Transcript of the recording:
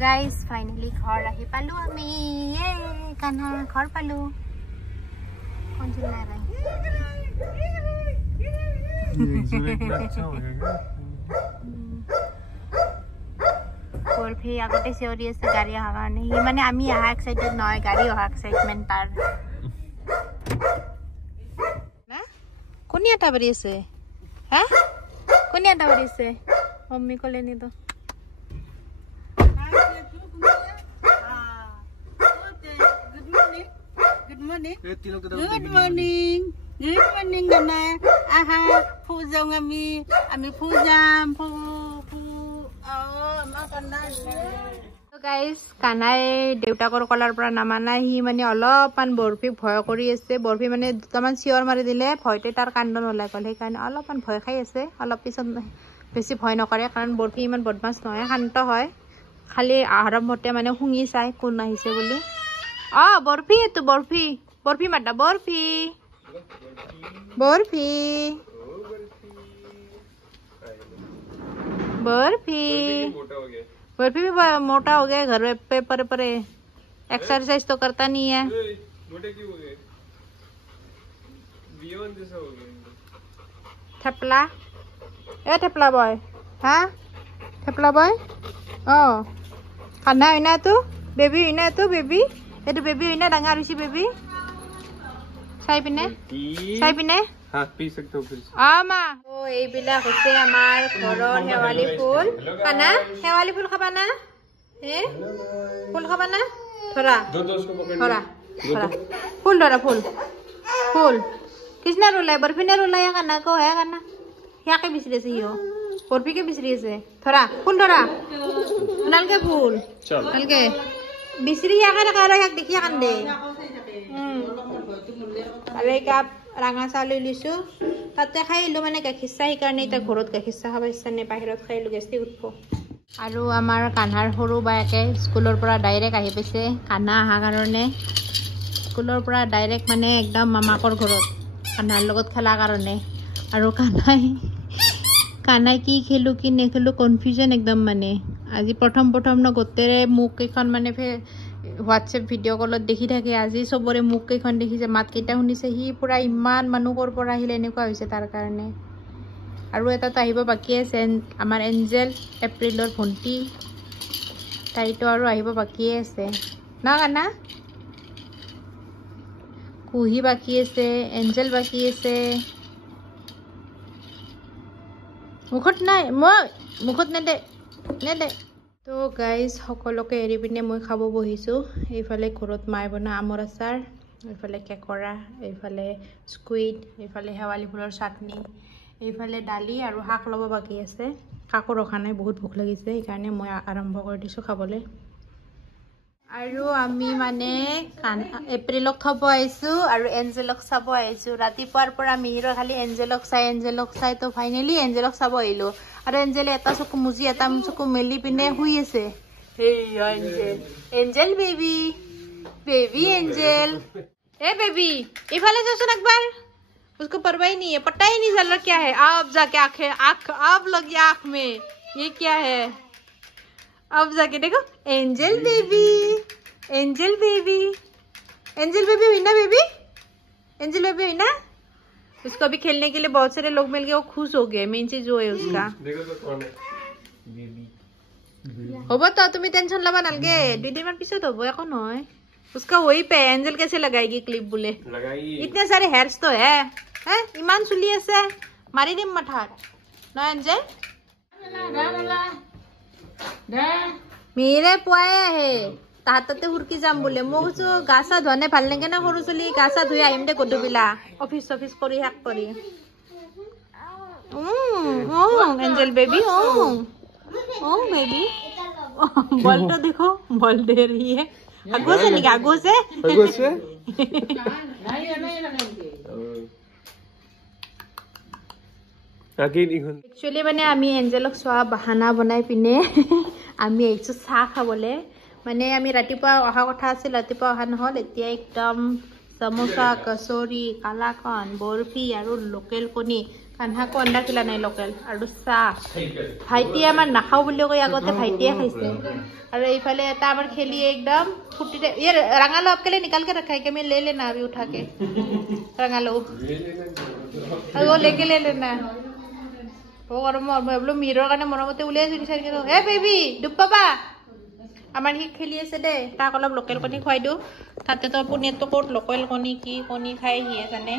guys, finally घर आही पालू आमी ये कान्हा घर पालू कौन चिल्ला रहा है बर्फी आगते सिओरी আছে গাড়ী অহা কাৰণে হি মানে আমি আহা এক্সাইটেড নহয় গাড়ী অহা এক্সাইটমেন্ট তাৰ না কোনিয়াটা বাৰি আছে হা কোনিয়াটা বাৰি আছে मम्मी को लेने दो Good morning Nana. Aha, puja ngami, ami pujam, pu. Oh, makan nasi. So guys, kanai দেউতাকৰ কলাৰ পৰা নামানা হি মানে অলপমান বৰফি ভয় কৰি আছে বৰফি মানে দুটামান চিঞৰ মাৰি দিলে ভয়তে তাৰ কান্দন ওলাই গ'ল সেইকাৰণে অলপমান ভয় খাই আছে অলপ পিছত বেছি ভয় নকৰে কাৰণ বৰফি ইমান বদমাছ নহয় শান্ত হয় খালি আৰম্ভতে মানে শুঙি চাই কোন আহিছে বুলি বৰফি এটো বৰফি বৰফি মাতা বৰফি बर्फी बर्फी बर्फी भी मोटा हो गया घर पे परे परे एक्सरसाइज तो करता नहीं है मोटे क्यों हो गए बियॉन्ड जैसा हो गया ठेपला ए ठेपला बॉय हाँ ठेपला बॉय ओ खाना है ना तू बेबी है ना तू बेबी ये तो बेबी है ना डांगा ऋषि बेबी চাই পিনে हां पी सकते हो फिर আমা ও এইবিলা হচ্ছে আমার ঘৰৰ হেৱালি ফুল কানা হেৱালি ফুল খাবা না ফুল খাবা না ধৰা दो उसको पकड़ ধৰা ফুল ধৰা ফুল ফুল কিসনা রুলাই বরফি না রুলাই কানা কো হে কানা ইয়াকে বিছরিছে হিও বরফি কে বিছরিছে ধৰা ফুল ধৰা নালকে ফুল চল নালকে বিছৰি ইয়াকে কাৰা ইয়াক দেখিয়া কান্দে আৰু এই কাপ ৰাঙা চাউল লৈছো তাতে খাইলো মানে গাখীৰ চাহ সেইকাৰণে এতিয়া ঘৰত গাখীৰ চাহ খাব ইচ্ছা নাই বাহিৰত খাইলো গেষ্টি উঠব আৰু আমাৰ কান্হাৰ সৰু বায়েকে স্কুলৰ পৰা ডাইৰেক্ট আহি পাইছে কান্হা অহা কাৰণে স্কুলৰ পৰা ডাইৰেক্ট মানে একদম মামাকৰ ঘৰত কান্হাৰ লগত খেলা কাৰণে আৰু কান্হাই কি খেলো কি নেখেলো কনফিউজন একদম মানে আজি প্ৰথম ন গোটেৰে মুখ কেইখন মানে হোৱাটছএপ ভিডিঅ' কলত দেখি থাকে আজি চবৰে মুখ কেইখন দেখিছে মাত কেইটা শুনিছে সি পুৰা ইমান মানুহৰ পৰা আহিলে এনেকুৱা হৈছে তাৰ কাৰণে আৰু এটাতো আহিব বাকী আছে আমাৰ এঞ্জেল এপ্ৰিলৰ ভণ্টি তাইতো আৰু আহিব বাকী আছে না কানা কুহি বাকী আছে এঞ্জেল বাকী আছে মুখত নাই মই মুখত নেদে তো গাইজ সকলোকে এৰি পিনে মই খাব বহিছোঁ এইফালে ঘৰত মায়ে বনোৱা আমৰ আচাৰ এইফালে কেকৰা এইফালে স্কুইড এইফালে শেৱালি ফুলৰ চাটনি এইফালে দালি আৰু শাক ল'ব বাকী আছে কাকো ৰখা নাই বহুত ভোক লাগিছে সেইকাৰণে মই আৰম্ভ কৰি দিছোঁ খাবলৈ আৰু আমি মানে এপ্ৰিলক থব আহিছোঁ আৰু এঞ্জেলক চাব আহিছোঁ ৰাতিপুৱাৰ পৰা মিহিৰৰ খালি এঞ্জেলক চাই তো ফাইনেলি এঞ্জেলক চাব আহিলোঁ আৰু এঞ্জেলে এটা চকু মুজি এটা চকু মেলি পিনে শুই আছে एंजल बेबी एंजल ए बेबी इफाले जो सुन अकबर उसको परवाह ही नहीं है पता ही नहीं चल रहा क्या है अब जाके आँख अब लगी आँख में ये क्या है अब जाके देखो एंजल बेबी हुई ना बेबी एंजल बेबी हुई ना उसको अभी खेलने के लिए बहुत सारे लोग मिल गए वो खुश हो गए मेन चीज जो है उसका देखो तो कौन है बेबी होबो तो तुम्हें टेंशन लगा नलगे दीदी मन पीछे तो एको नय उसका वही पे एंजल कैसे लगाएगी क्लिप बोले लगाएगी इतने सारे हेयर्स तो है इमान सुली ऐसे मारी दिम मठार ना एंजल मेरे पुआया है ताहतते हुरकी जाम बोले मोगसो गासा धोने ভাল লাগে না সৰু চলি গাছা ধুই আহিম দে গডুবিলা অফিস কৰি হাক কৰি एंजल बेबी ओ बेबी बॉल तो देखो बॉल दे रही है आगो से निका आगो से एक्चुअली माने आमी एंजलक सोआ बहाना बनाई पिने आमी आइছো চাহ খাবলে মানে আমি ৰাতিপুৱা অহা কথা আছিল ৰাতিপুৱা অহা নহল এতিয়া একদম समोसा कसोरी कालाकन बर्फी और लोकेल कणी कान्हाको अंडा खिला नहीं लोकेल और चाह भाईटिए आमार नाखाओ बुलिओ कई आगते भाईटिए खाइছে और इफाले एटा आमार खेली एकदम फुर्तीते ये रंगा लो आपके लिए निकाल के रखा है कि मैं ले लेना अभी उठा के रंगा लो वो लेके ले लेना वो और मैं बोलो मिरर কাৰণে মনমতে উলিয়াই দিছি চাই কেন এ বেবি ডুব পাবা আমাৰ হি খেলি আছে দে তাক অলপ লোকেল কণী খুৱাই দিও তাতে তো পুনেটো কোট লোকেল কণী কি কণী খাই হিয়ে জানে